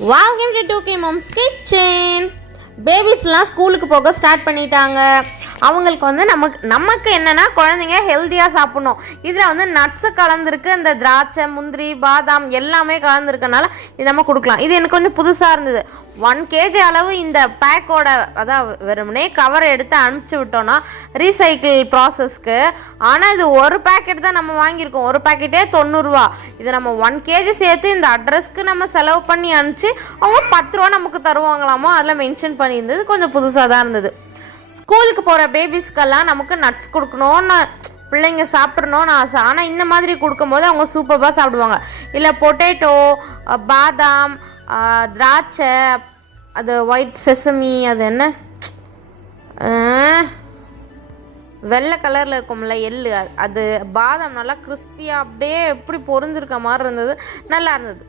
Welcome to 2K Moms Kitchen. பேபிஸ்லாம் ஸ்கூலுக்கு போக start பண்ணிட்டாங்க. அவங்களுக்கு வந்து நமக்கு என்னென்னா குழந்தைங்க ஹெல்த்தியாக சாப்பிட்ணும். இதில் வந்து நட்ஸு கலந்துருக்கு, இந்த திராட்சை, முந்திரி, பாதாம் எல்லாமே கலந்துருக்கனால இது நம்ம கொடுக்கலாம். இது எனக்கு கொஞ்சம் புதுசாக இருந்தது. 1 kg அளவு இந்த பேக்கோட அதாவது வெறுமனே கவரை எடுத்து அனுப்பிச்சி விட்டோன்னா ரீசைக்கிள் ப்ராசஸ்க்கு. ஆனால் இது ஒரு பேக்கெட் தான் நம்ம வாங்கியிருக்கோம். ஒரு பேக்கெட்டே 90 ரூபா. இது நம்ம 1 kg சேர்த்து இந்த அட்ரஸ்க்கு நம்ம செலவு பண்ணி அனுப்பிச்சு அவங்க 10 ரூபா நமக்கு தருவாங்களாமோ, அதில் மென்ஷன் பண்ணியிருந்தது. கொஞ்சம் புதுசாக தான் இருந்தது. ஸ்கூலுக்கு போகிற பேபிஸ்க்கெல்லாம் நமக்கு நட்ஸ் கொடுக்கணும்னு பிள்ளைங்க சாப்பிட்றணும்னு ஆசை. ஆனால் இந்த மாதிரி கொடுக்கும்போது அவங்க சூப்பராக சாப்பிடுவாங்க. இல்லை பொட்டேட்டோ, பாதாம், திராட்சை, அது ஒயிட் செசமி, அது என்ன வெள்ளை கலரில் இருக்கும்ல எள்ளு, அது பாதாம் நல்லா கிறிஸ்பியாக அப்படியே எப்படி பொரிஞ்சிருக்க மாதிரி இருந்தது. நல்லா இருந்தது.